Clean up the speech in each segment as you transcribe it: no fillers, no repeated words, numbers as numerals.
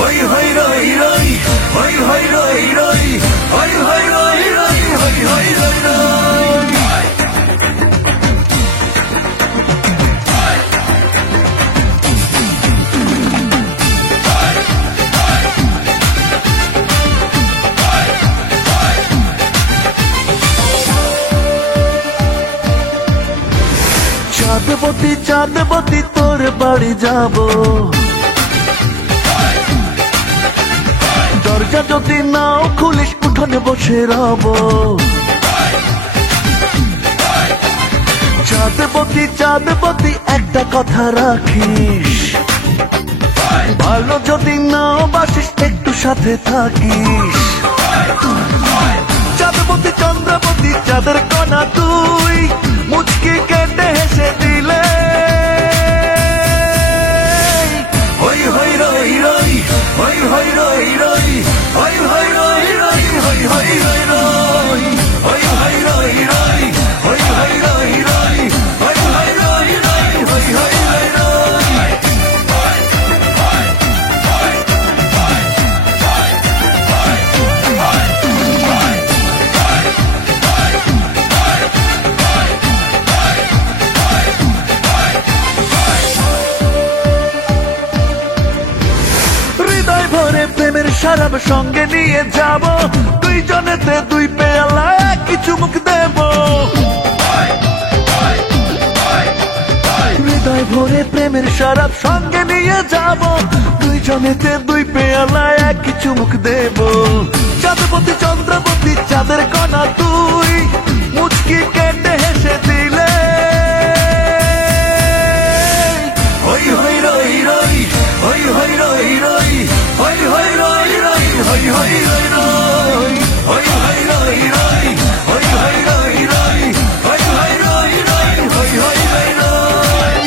হই হই রই রই, হই হই রই রই, হই হই রই রই, হই হই রই রই। চাঁদবতী চাঁদবতী তোর বাড়ি যাব, দরজা যদি নাও খুলিস উঠোনে বসে রব। চাঁদবতী চাঁদবতী একটা কথা রাখিস, ভালো যদি নাও বাসিস একটু সাথে থাকিস। চাঁদবতী চন্দ্রবতী চাঁদের কণা তুই, মুচকি কেটে হেসে দিলে হই হই রই রই, হই হই রই রই, হই হই রই রই, হই হই রই রই, হই হই রই রই, হই হই রই রই, হই হই রই রই, হই হই রই রই। প্রেমের শরাব সঙ্গে নিয়ে যাব, দুইজনেতে দুই পেয়ালা একই চুমুক দেব। হৃদয় ভরে প্রেমের শরাব সঙ্গে নিয়ে যাব, দুইজনেতে দুই পেয়ালা একই চুমুক দেব। চাঁদবতী চন্দ্রবতী চাঁদের কণা তুই, মুচকি কেটে হেসে দিলে হই হই রই রই, হই হই রই রই, হই হই রই রই, হই হই রই রই, হই হই রই রই, হই হই রই রই, হই হই রই রই, হই হই রই রই।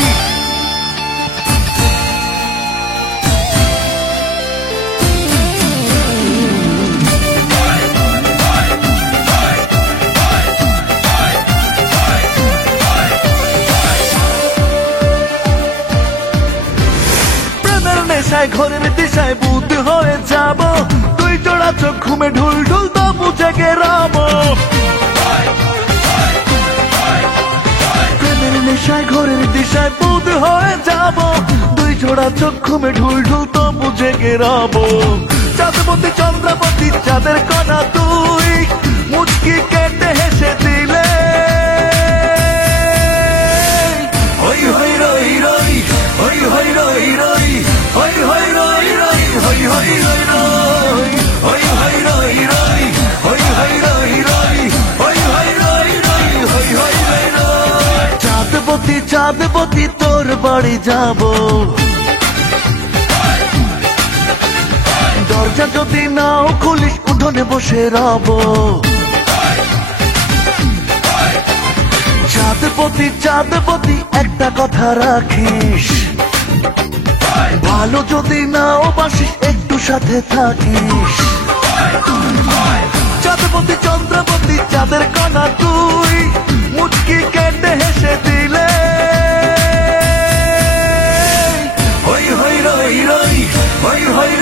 প্রেমের নেশায় ঘরের দিশায় বুদ্ধ হয়ে যাব, তুই জোড়া চোখ ঘুমে ঢুল ঢুল তবু জেগে রব। প্রেমের নেশায় ঘরের দিশায় বুদ্ধ হয়ে যাব, দুই জোড়া চোখ ঘুমে ঢুল ঢুল তবু জেগে রব। চাঁদবতী চন্দ্রবতী চাঁদের কণা তুই, মুচকি কেটে হেসে দিলে হই হই রই রই, হই হই রই রই, হই হই রই রই, হই হই রই রই, হই হই রই রই, হই হই রই রই, হই হই রই রই, হই হই রই রই। চাঁদবতী চাঁদবতী তোর বাড়ি যাব, দরজা যদি নাও খুলিস উঠোনে বসে রব। চাঁদবতী চাঁদবতী একটা কথা রাখিস, ভালো যদি নাও বাসিস একটু সাথে থাকিস। চাঁদবতী চন্দ্রবতী চাঁদের কণা তুই, মুচকি কেটে হেসে দিলে হই হই রই রই, হই হই